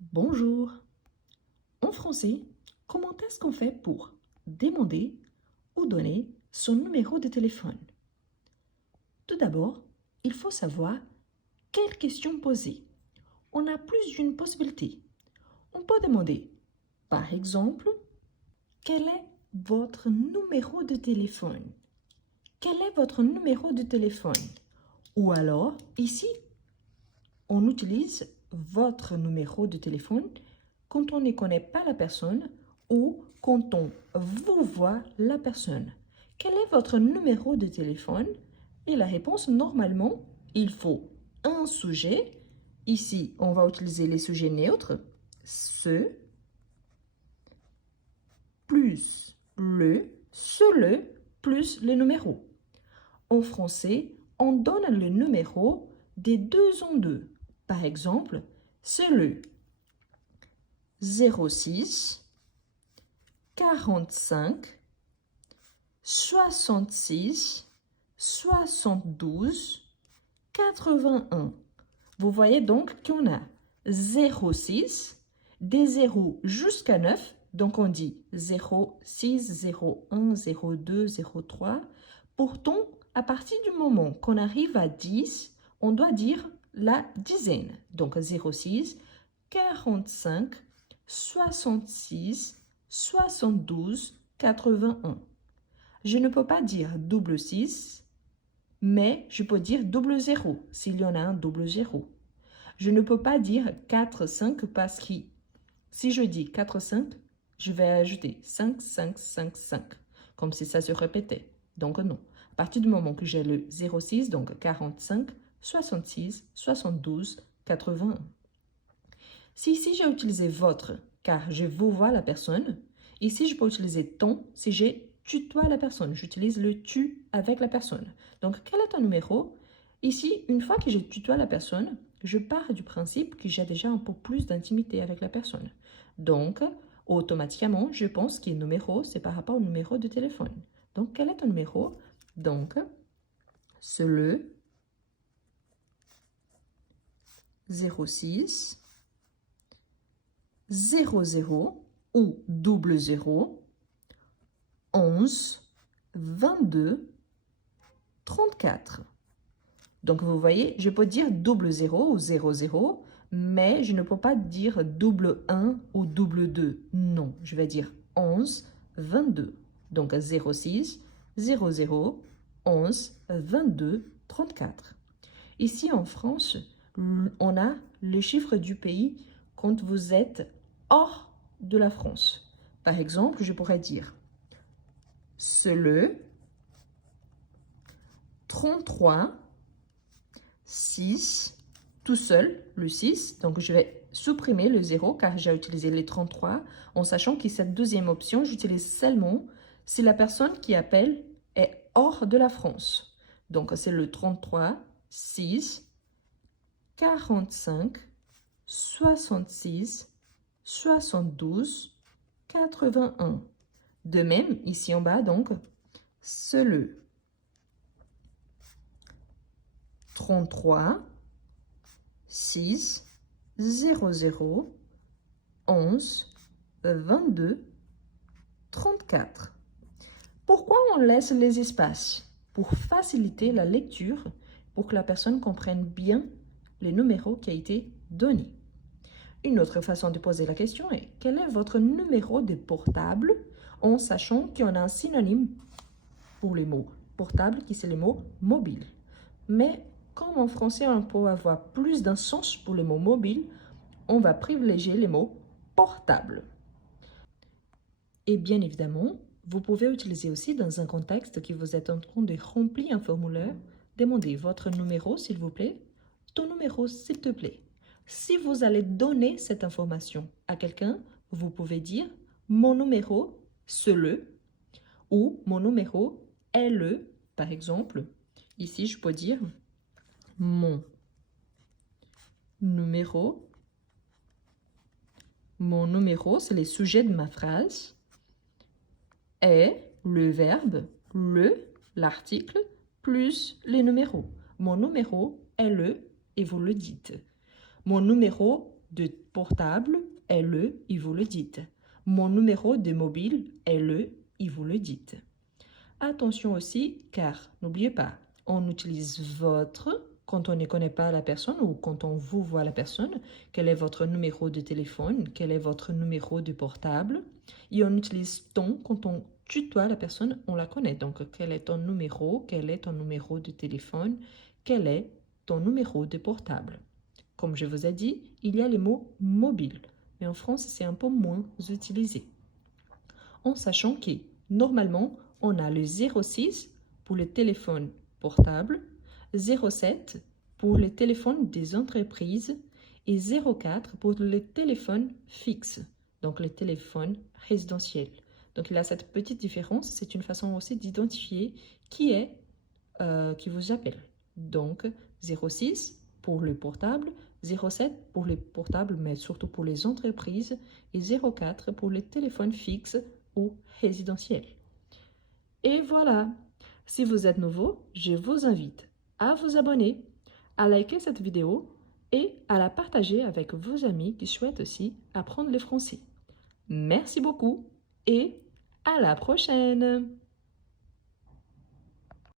Bonjour. En français, comment est-ce qu'on fait pour demander ou donner son numéro de téléphone? Tout d'abord, il faut savoir quelle question poser. On a plus d'une possibilité. On peut demander, par exemple, quel est votre numéro de téléphone? Quel est votre numéro de téléphone? Ou alors, ici, on utilise votre numéro de téléphone quand on ne connaît pas la personne ou quand on vous voit la personne. Quel est votre numéro de téléphone? Et la réponse, normalement, il faut un sujet. Ici, on va utiliser les sujets neutres. Ce, plus le, plus le numéro. En français, on donne le numéro des deux en deux. Par exemple, c'est le 06 45 66 72 81. Vous voyez donc qu'on a 06, des 0 jusqu'à 9. Donc on dit 06, 01, 02, 03. Pourtant, à partir du moment qu'on arrive à 10, on doit dire la dizaine. Donc 06, 45, 66, 72, 81. Je ne peux pas dire double 6, mais je peux dire double 0 s'il y en a un double 0. Je ne peux pas dire 4, 5 parce que si je dis 4, 5, je vais ajouter 5, 5, 5, 5, comme si ça se répétait. Donc non. À partir du moment que j'ai le 06, donc 45, 66, 72, 81. Si ici j'ai utilisé votre, car je vous vois la personne, ici je peux utiliser ton si j'ai tutoie la personne. J'utilise le tu avec la personne. Donc, quel est ton numéro? Ici, une fois que je tutoie la personne, je pars du principe que j'ai déjà un peu plus d'intimité avec la personne. Donc, automatiquement, je pense que numéro, c'est par rapport au numéro de téléphone. Donc, quel est ton numéro? Donc, c'est le 06 00 ou double 0 11 22 34. Donc, vous voyez, je peux dire double 0 ou 00, mais je ne peux pas dire double 1 ou double 2. Non, je vais dire 11 22. Donc, 06 00 11 22 34. Ici, en France, on a le chiffre du pays quand vous êtes hors de la France. Par exemple, je pourrais dire c'est le 33 6 tout seul, le 6. Donc, je vais supprimer le 0 car j'ai utilisé les 33 en sachant que cette deuxième option, j'utilise seulement si la personne qui appelle est hors de la France. Donc, c'est le 33 6 45 66 72 81. De même, ici en bas, donc, c'est le 33 6 00 11 22 34. Pourquoi on laisse les espaces? Pour faciliter la lecture, pour que la personne comprenne bien les numéros qui a été donné. Une autre façon de poser la question est quel est votre numéro de portable en sachant qu'il y en a un synonyme pour les mots portable qui c'est le mot mobile. Mais comme en français on peut avoir plus d'un sens pour les mots mobile, on va privilégier les mots portable. Et bien évidemment, vous pouvez utiliser aussi dans un contexte que vous êtes en train de remplir un formulaire, demandez votre numéro s'il vous plaît, ton numéro s'il te plaît. Si vous allez donner cette information à quelqu'un, vous pouvez dire mon numéro, c'est le, ou mon numéro est le, par exemple. Ici, je peux dire mon numéro. Mon numéro, c'est le sujet de ma phrase. Est le verbe, le, l'article, plus le numéro. Mon numéro est le, et vous le dites. Mon numéro de portable est le, et vous le dites. Mon numéro de mobile est le, et vous le dites. Attention aussi, car n'oubliez pas, on utilise votre quand on ne connaît pas la personne ou quand on vous voit la personne. Quel est votre numéro de téléphone? Quel est votre numéro de portable? Et on utilise ton quand on tutoie la personne, on la connaît. Donc, quel est ton numéro? Quel est ton numéro de téléphone? Quel est ton numéro de portable? Comme je vous ai dit, il y a les mots mobile, mais en France, c'est un peu moins utilisé. En sachant que, normalement, on a le 06 pour le téléphone portable, 07 pour les téléphones des entreprises et 04 pour les téléphones fixes, donc les téléphones résidentiels. Donc, il y a cette petite différence. C'est une façon aussi d'identifier qui vous appelle. Donc, 06 pour le portable, 07 pour les portables, mais surtout pour les entreprises, et 04 pour les téléphones fixes ou résidentiels. Et voilà, si vous êtes nouveau, je vous invite à vous abonner, à liker cette vidéo et à la partager avec vos amis qui souhaitent aussi apprendre le français. Merci beaucoup et à la prochaine!